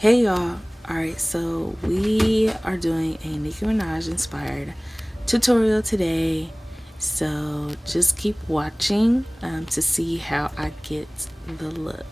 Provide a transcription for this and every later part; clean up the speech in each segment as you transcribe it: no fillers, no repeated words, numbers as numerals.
Hey y'all, alright, so we are doing a Nicki Minaj inspired tutorial today. So just keep watching to see how I get the look.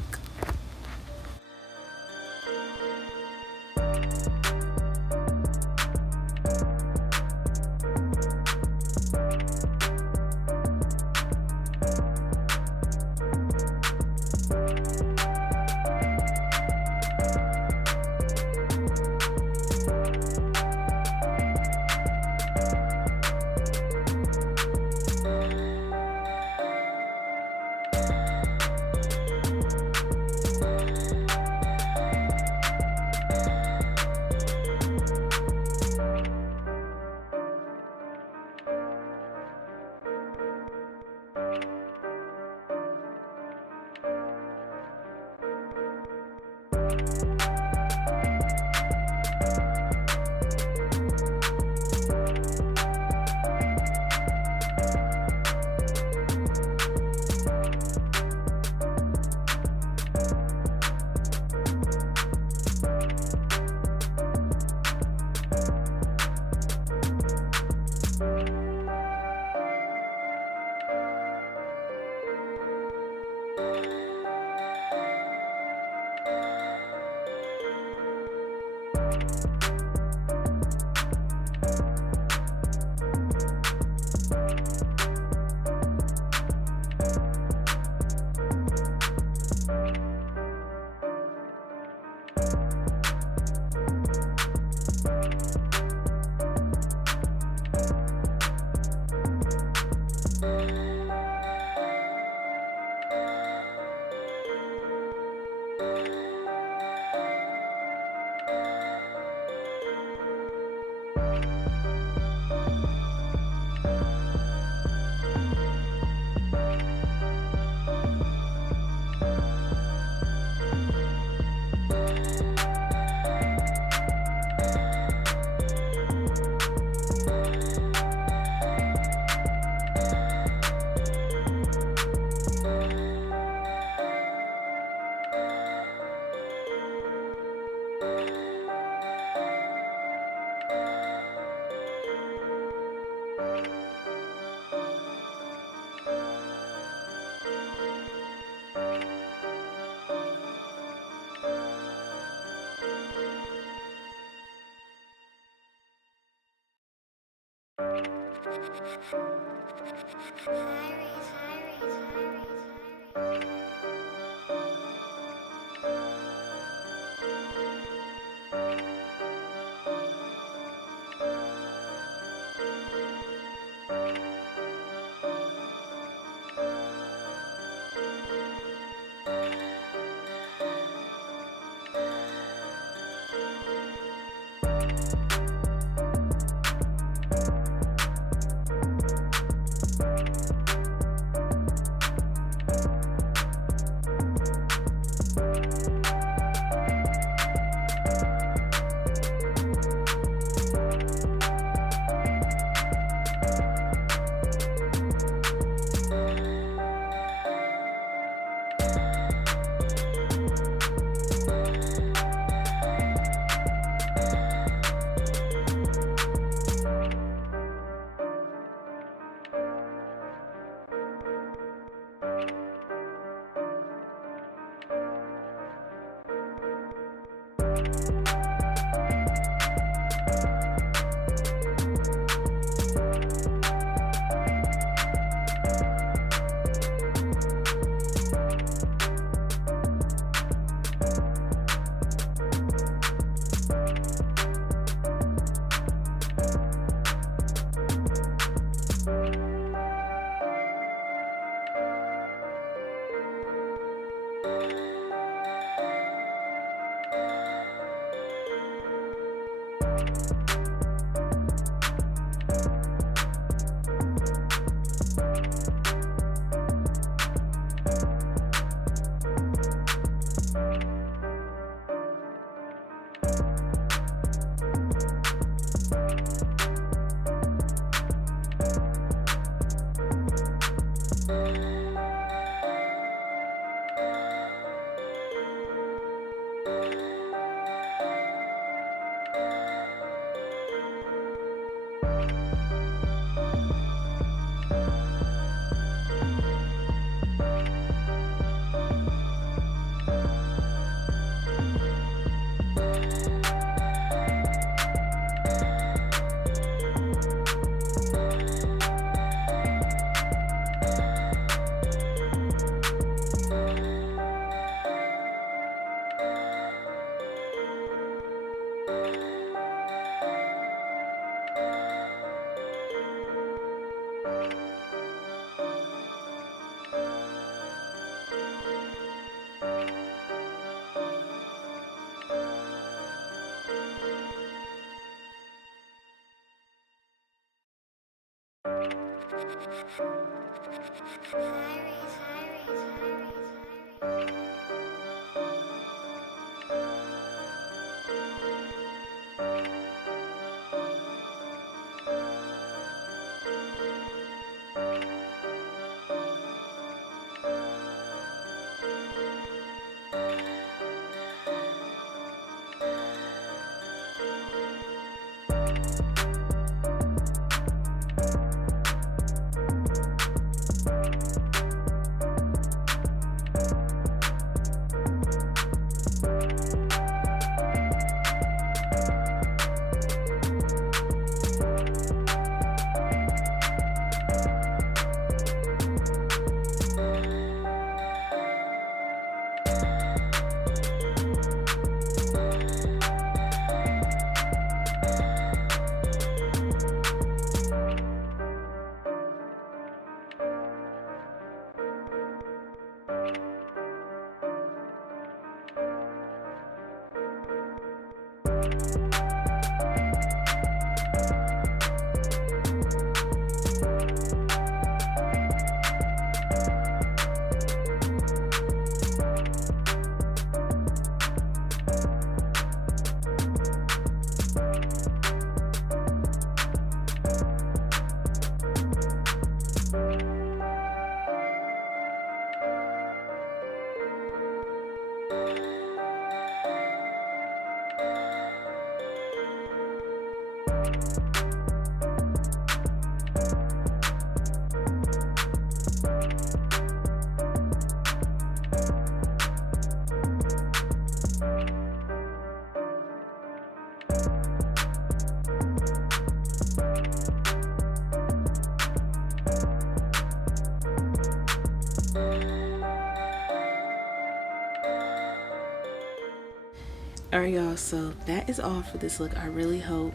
Alright y'all, so that is all for this look. I really hope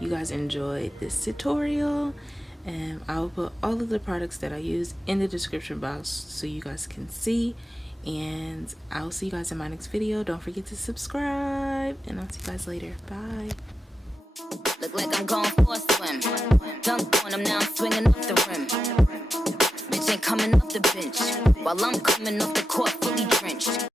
you guys enjoyed this tutorial, and I will put all of the products that I use in the description box so you guys can see, and I'll see you guys in my next video. Don't forget to subscribe, and I'll see you guys later. Bye. Look like I'm going for a swim. Dunk on him, now I'm swinging off the rim. Bitch ain't coming off the bench while I'm coming off the court fully drenched.